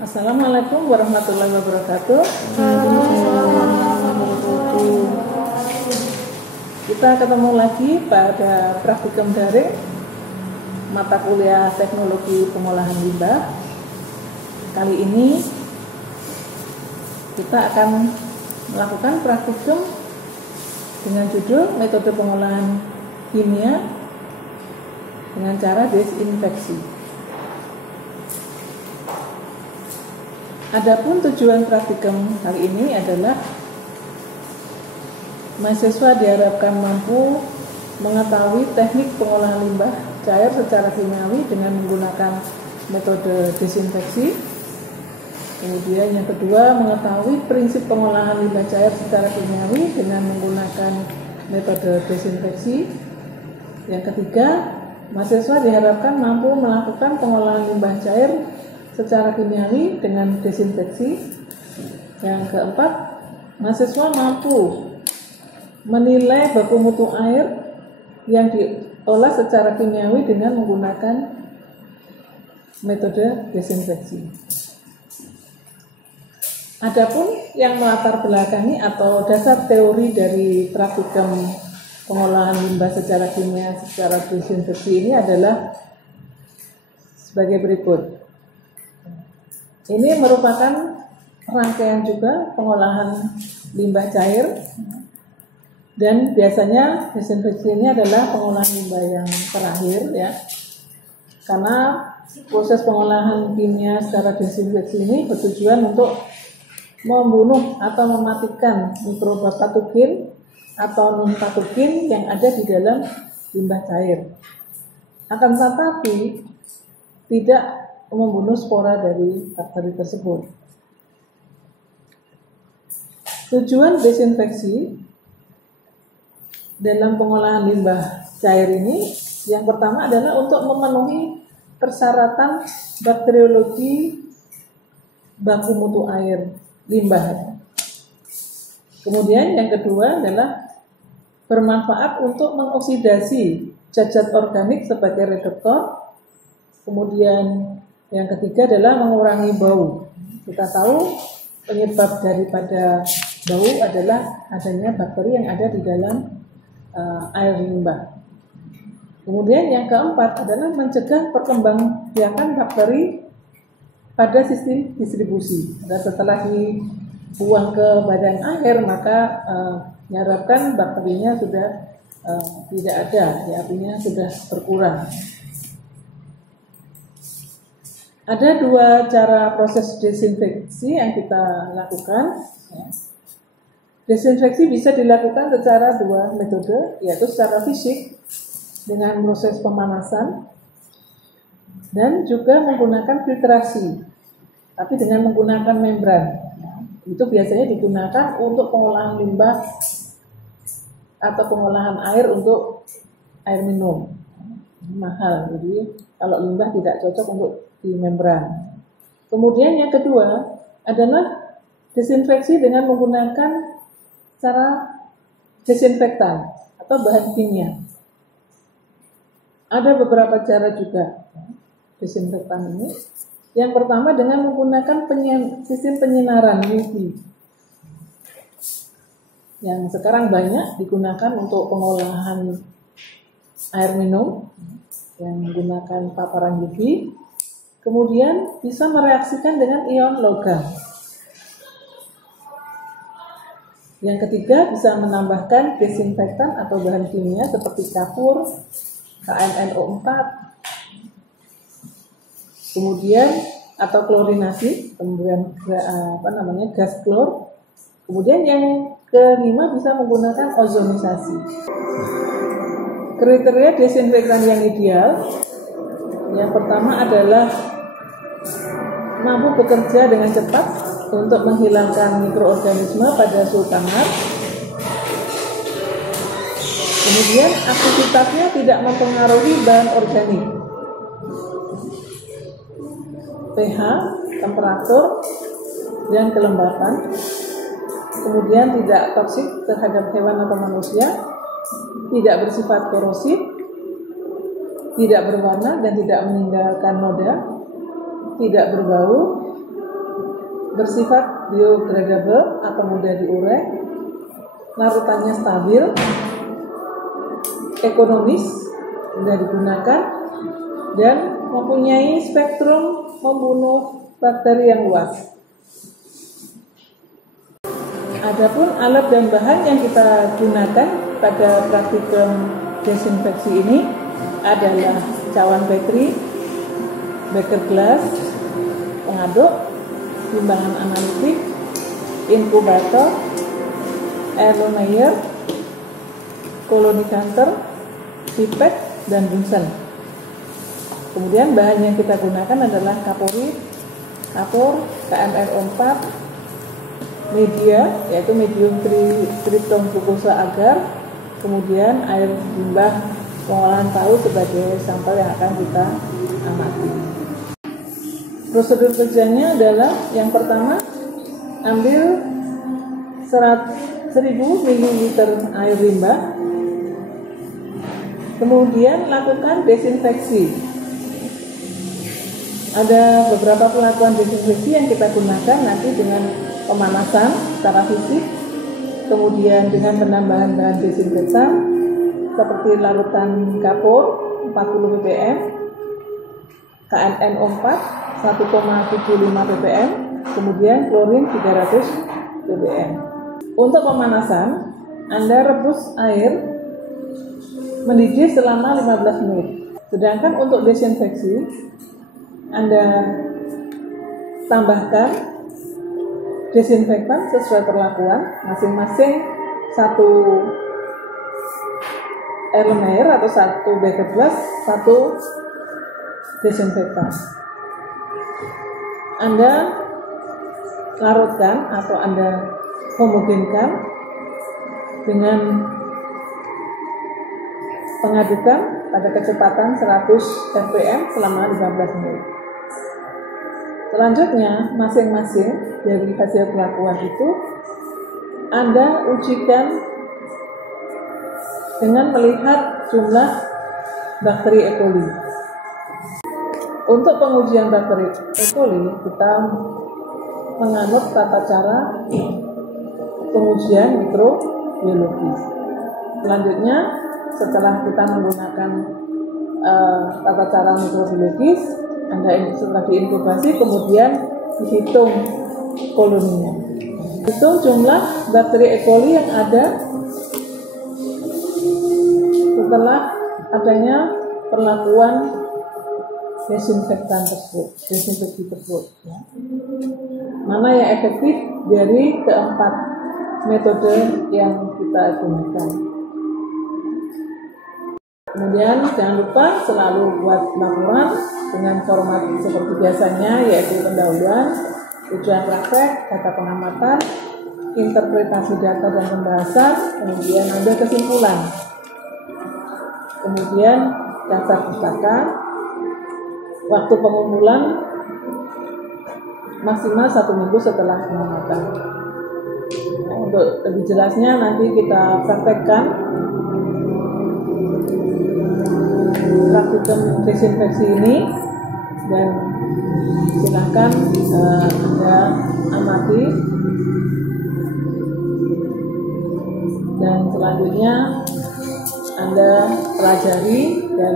Assalamualaikum warahmatullahi wabarakatuh. Kita ketemu lagi pada praktikum daring mata kuliah teknologi pengolahan limbah. Kali ini kita akan melakukan praktikum dengan judul metode pengolahan kimia dengan cara desinfeksi. Adapun tujuan praktikum kali ini adalah mahasiswa diharapkan mampu mengetahui teknik pengolahan limbah cair secara kimiawi dengan menggunakan metode desinfeksi. Kemudian yang kedua, mengetahui prinsip pengolahan limbah cair secara kimiawi dengan menggunakan metode desinfeksi. Yang ketiga, mahasiswa diharapkan mampu melakukan pengolahan limbah cair secara kimiawi dengan desinfeksi. Yang keempat, mahasiswa mampu menilai baku mutu air yang diolah secara kimiawi dengan menggunakan metode desinfeksi. Adapun yang melatar belakangi atau dasar teori dari praktikum pengolahan limbah secara kimia secara desinfeksi ini adalah sebagai berikut. Ini merupakan rangkaian juga pengolahan limbah cair, dan biasanya desinfeksi ini adalah pengolahan limbah yang terakhir ya, karena proses pengolahan kimia secara desinfeksi ini bertujuan untuk membunuh atau mematikan mikroba patogen atau non patogen yang ada di dalam limbah cair. Akan tetapi tidak membunuh spora dari bakteri tersebut. Tujuan desinfeksi dalam pengolahan limbah cair ini yang pertama adalah untuk memenuhi persyaratan bakteriologi baku mutu air limbah. Kemudian yang kedua adalah bermanfaat untuk mengoksidasi zat-zat organik sebagai reduktor. Kemudian yang ketiga adalah mengurangi bau. Kita tahu penyebab daripada bau adalah adanya bakteri yang ada di dalam air limbah. Kemudian yang keempat adalah mencegah perkembangbiakan bakteri pada sistem distribusi. Dan setelah dibuang ke badan air, maka diharapkan bakterinya sudah tidak ada, ya, artinya sudah berkurang. Ada dua cara proses desinfeksi yang kita lakukan. Desinfeksi bisa dilakukan secara dua metode, yaitu secara fisik dengan proses pemanasan dan juga menggunakan filtrasi, tapi dengan menggunakan membran. Itu biasanya digunakan untuk pengolahan limbah atau pengolahan air untuk air minum. Mahal, jadi kalau limbah tidak cocok untuk di membran. Kemudian yang kedua adalah desinfeksi dengan menggunakan cara desinfektan atau bahan kimia. Ada beberapa cara juga desinfektan ini. Yang pertama dengan menggunakan sistem penyinaran UV yang sekarang banyak digunakan untuk pengolahan air minum yang menggunakan paparan UV. Kemudian bisa mereaksikan dengan ion logam. Yang ketiga bisa menambahkan desinfektan atau bahan kimia seperti kapur, KNNO4, kemudian atau klorinasi, kemudian gas klor. Kemudian yang kelima bisa menggunakan ozonisasi. Kriteria desinfektan yang ideal, yang pertama adalah mampu bekerja dengan cepat untuk menghilangkan mikroorganisme pada suhu kamar. Kemudian aktivitasnya tidak mempengaruhi bahan organik, pH, temperatur, dan kelembapan. Kemudian tidak toksik terhadap hewan atau manusia, tidak bersifat korosif, tidak berwarna dan tidak meninggalkan noda, tidak berbau, bersifat biodegradable atau mudah diurai, larutannya stabil, ekonomis, mudah digunakan, dan mempunyai spektrum membunuh bakteri yang luas. Adapun alat dan bahan yang kita gunakan pada praktikum desinfeksi ini adalah cawan petri, beker gelas, pengaduk, timbangan analitik, inkubator, aeronayer, kolonikanter, pipet, dan bunsen. Kemudian bahan yang kita gunakan adalah kapur, KMR4, media, yaitu medium tripton glukosa agar, kemudian air limbah pengolahan tahu sebagai sampel yang akan kita amati. Prosedur kerjanya adalah yang pertama, ambil 1000 ml air limbah, kemudian lakukan desinfeksi. Ada beberapa pelakuan desinfeksi yang kita gunakan nanti dengan pemanasan secara fisik, kemudian dengan penambahan bahan desinfektan seperti larutan kapur 40 ppm, KNNO4 1,75 ppm, kemudian klorin 300 ppm. Untuk pemanasan, Anda rebus air mendidih selama 15 menit. Sedangkan untuk desinfeksi, Anda tambahkan desinfektan sesuai perlakuan, masing-masing 1 aeronayer atau 1 beker gelas, 1 desinfektan. Anda larutkan atau Anda homogenkan dengan pengadukan pada kecepatan 100 fpm selama 15 menit. Selanjutnya, masing-masing dari hasil pelakuan itu Anda ujikan dengan melihat jumlah bakteri E. coli. Untuk pengujian bakteri E. coli, kita menganut tata cara pengujian mikrobiologis. Selanjutnya, setelah kita menggunakan tata cara mikrobiologis, setelah diinkubasi, kemudian dihitung koloninya. Hitung jumlah bakteri E. coli yang ada setelah adanya perlakuan desinfeksi tersebut. Ya. Mana yang efektif dari keempat metode yang kita gunakan. Kemudian jangan lupa selalu buat laporan dengan format seperti biasanya, yaitu pendahuluan, tujuan praktek, kata pengamatan, interpretasi data dan pembahasan, kemudian ambil kesimpulan, kemudian daftar pustaka, waktu pengumpulan maksimal 1 minggu setelah pengamatan. Nah, untuk lebih jelasnya nanti kita praktekkan praktikum desinfeksi ini, dan silahkan Anda amati, dan selanjutnya Anda pelajari dan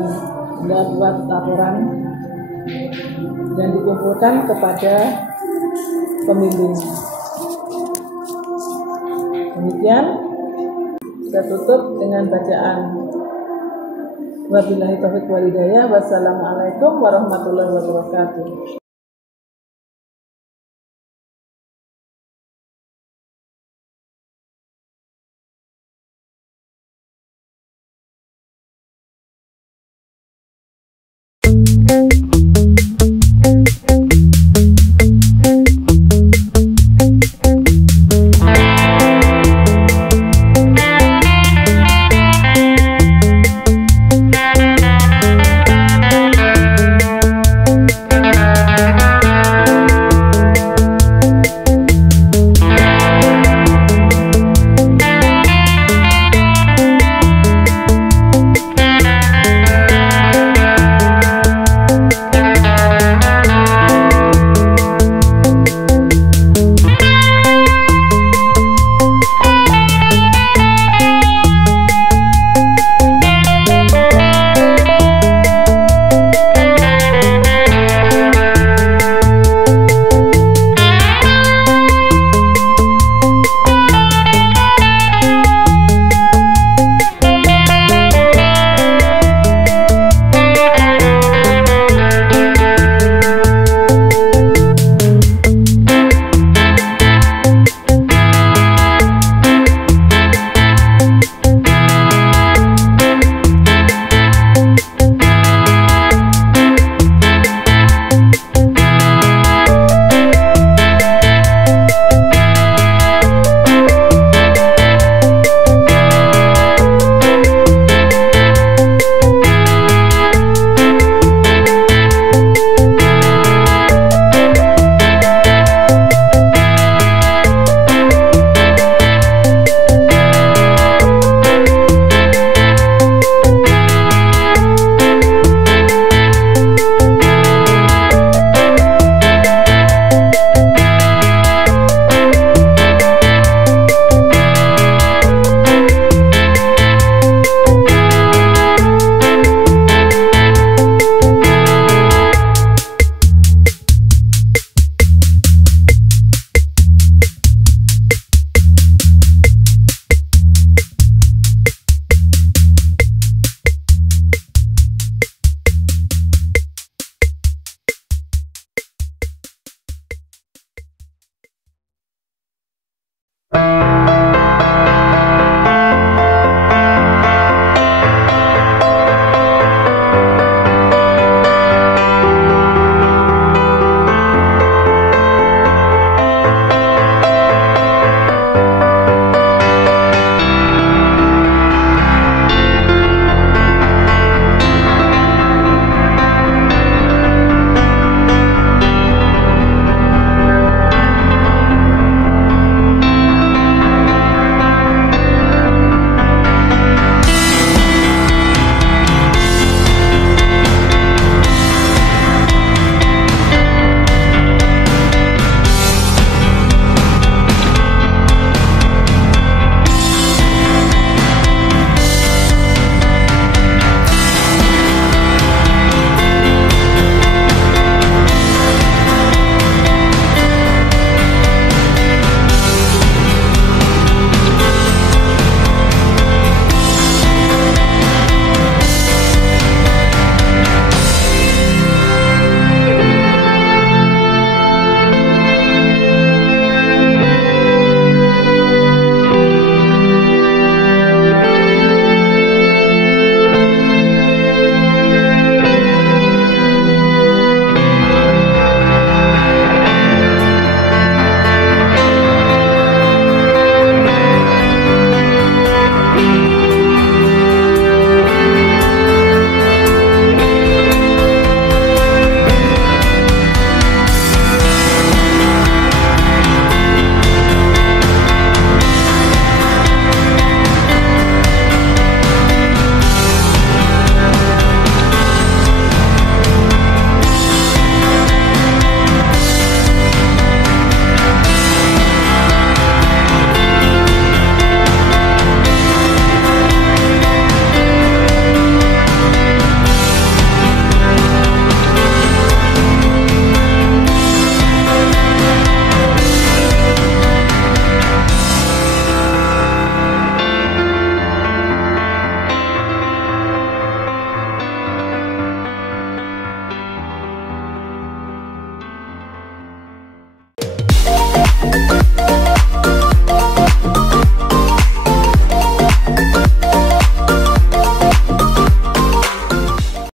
Anda buat laporan dan dikumpulkan kepada pembimbing. Demikian, saya tutup dengan bacaan wabillahi taufiq wal hidayah. Wassalamualaikum warahmatullahi wabarakatuh.